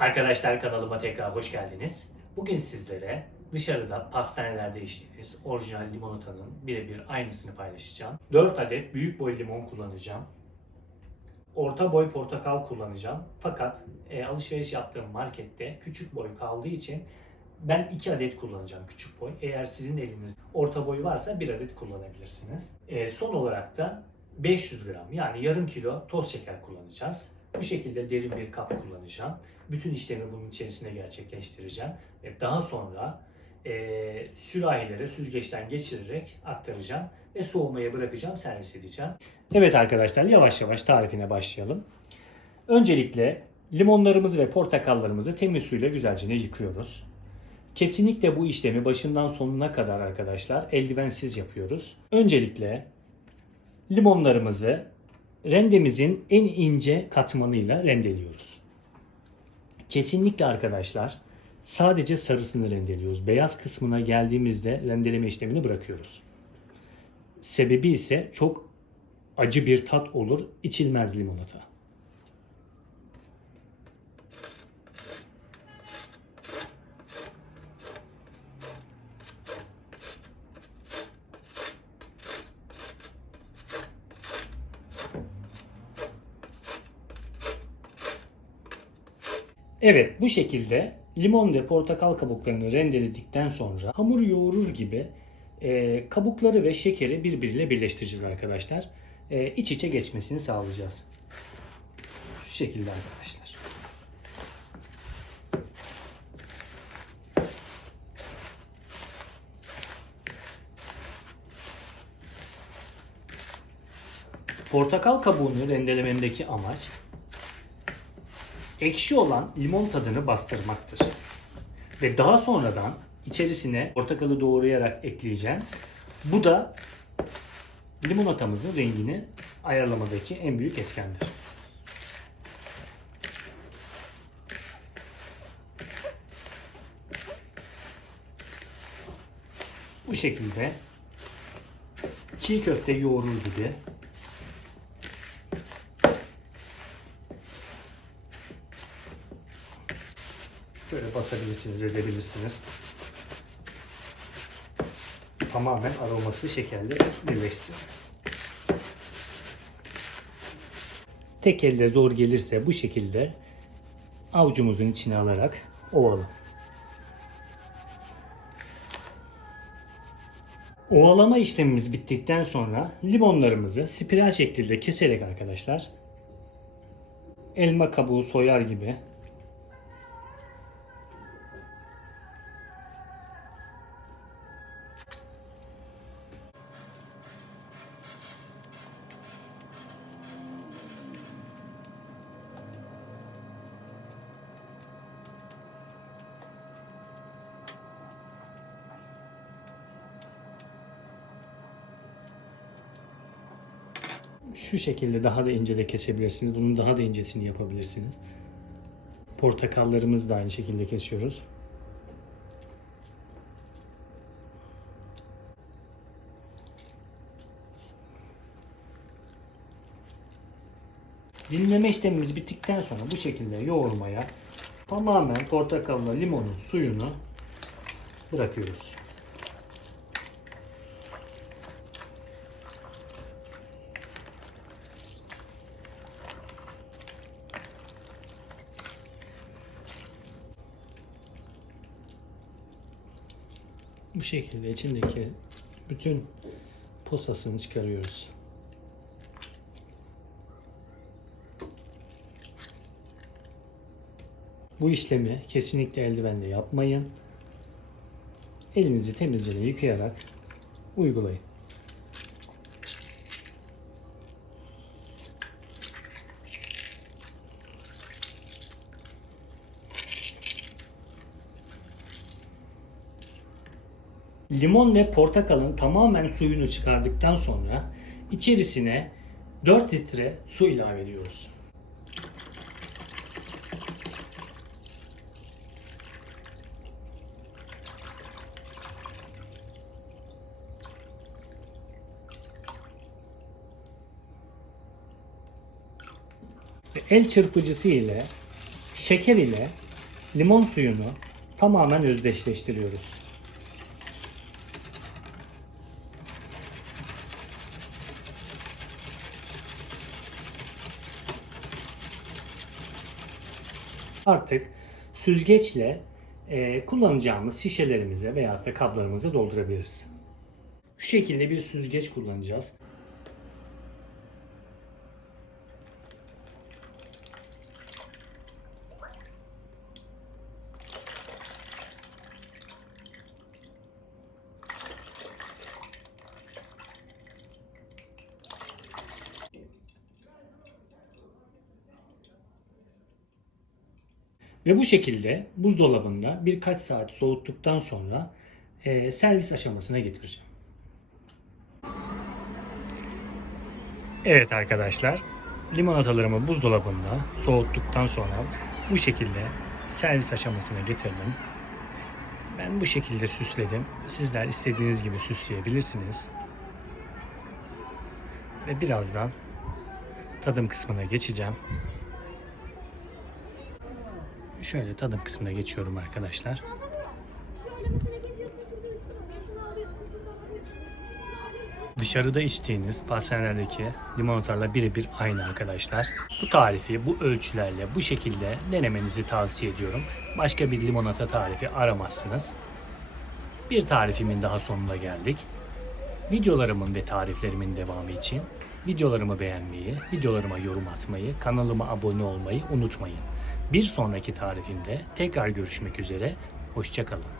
Arkadaşlar kanalıma tekrar hoş geldiniz. Bugün sizlere dışarıda pastanelerde içtiğimiz orijinal limonatanın birebir aynısını paylaşacağım. 4 adet büyük boy limon kullanacağım. Orta boy portakal kullanacağım. Fakat e, alışveriş yaptığım markette küçük boy kaldığı için ben 2 adet kullanacağım küçük boy. Eğer sizin elinizde orta boy varsa 1 adet kullanabilirsiniz. E, son olarak da 500 gram yani yarım kilo toz şeker kullanacağız. Bu şekilde derin bir kap kullanacağım. Bütün işlemi bunun içerisinde gerçekleştireceğim. Ve daha sonra e, sürahilere süzgeçten geçirerek aktaracağım ve soğumaya bırakacağım, servis edeceğim. Evet arkadaşlar yavaş yavaş tarifine başlayalım. Öncelikle limonlarımızı ve portakallarımızı temiz suyla güzelce yıkıyoruz. Kesinlikle bu işlemi başından sonuna kadar arkadaşlar eldivensiz yapıyoruz. Öncelikle limonlarımızı rendemizin en ince katmanıyla rendeliyoruz. Kesinlikle arkadaşlar sadece sarısını rendeliyoruz. Beyaz kısmına geldiğimizde rendeleme işlemini bırakıyoruz. Sebebi ise çok acı bir tat olur, içilmez limonata. Evet bu şekilde limon ve portakal kabuklarını rendeledikten sonra hamur yoğurur gibi e, kabukları ve şekeri birbiriyle birleştireceğiz arkadaşlar. E, iç içe geçmesini sağlayacağız. Şu şekilde arkadaşlar. Portakal kabuğunu rendelememdeki amaç ekşi olan limon tadını bastırmaktır. Ve daha sonradan içerisine portakalı doğrayarak ekleyeceğim. Bu da limonatamızın rengini ayarlamadaki en büyük etkendir. Bu şekilde çiğ köfte yoğurur gibi basabilirsiniz, ezebilirsiniz. Tamamen aroması şekerle birleşsin. Tek elde zor gelirse bu şekilde avucumuzun içine alarak ovalı. Ovalama işlemimiz bittikten sonra limonlarımızı spiral şeklinde keserek arkadaşlar elma kabuğu soyar gibi Şu şekilde daha da ince de kesebilirsiniz. Bunun daha da incesini yapabilirsiniz. Portakallarımızı da aynı şekilde kesiyoruz. Dilimleme işlemimiz bittikten sonra bu şekilde yoğurmaya tamamen portakalla limonun suyunu bırakıyoruz. Bu şekilde içindeki bütün posasını çıkarıyoruz. Bu işlemi kesinlikle eldivenle yapmayın. Elinizi temizce yıkayarak uygulayın. Limon ve portakalın tamamen suyunu çıkardıktan sonra içerisine 4 litre su ilave ediyoruz. El çırpıcısı ile şeker ile limon suyunu tamamen özdeşleştiriyoruz. Artık süzgeçle e, kullanacağımız şişelerimize veya da kaplarımıza doldurabiliriz. Şu şekilde bir süzgeç kullanacağız. Ve bu şekilde buzdolabında birkaç saat soğuttuktan sonra e, servis aşamasına getireceğim. Evet arkadaşlar, limonatalarımı buzdolabında soğuttuktan sonra bu şekilde servis aşamasına getirdim. Ben bu şekilde süsledim. Sizler istediğiniz gibi süsleyebilirsiniz. Ve birazdan tadım kısmına geçeceğim. Şöyle tadım kısmına geçiyorum arkadaşlar. Dışarıda içtiğiniz pastanelerdeki limonatalarla birebir aynı arkadaşlar. Bu tarifi bu ölçülerle bu şekilde denemenizi tavsiye ediyorum. Başka bir limonata tarifi aramazsınız. Bir tarifimin daha sonuna geldik. Videolarımın ve tariflerimin devamı için videolarımı beğenmeyi, videolarıma yorum atmayı, kanalıma abone olmayı unutmayın. Bir sonraki tarifimde tekrar görüşmek üzere. Hoşçakalın.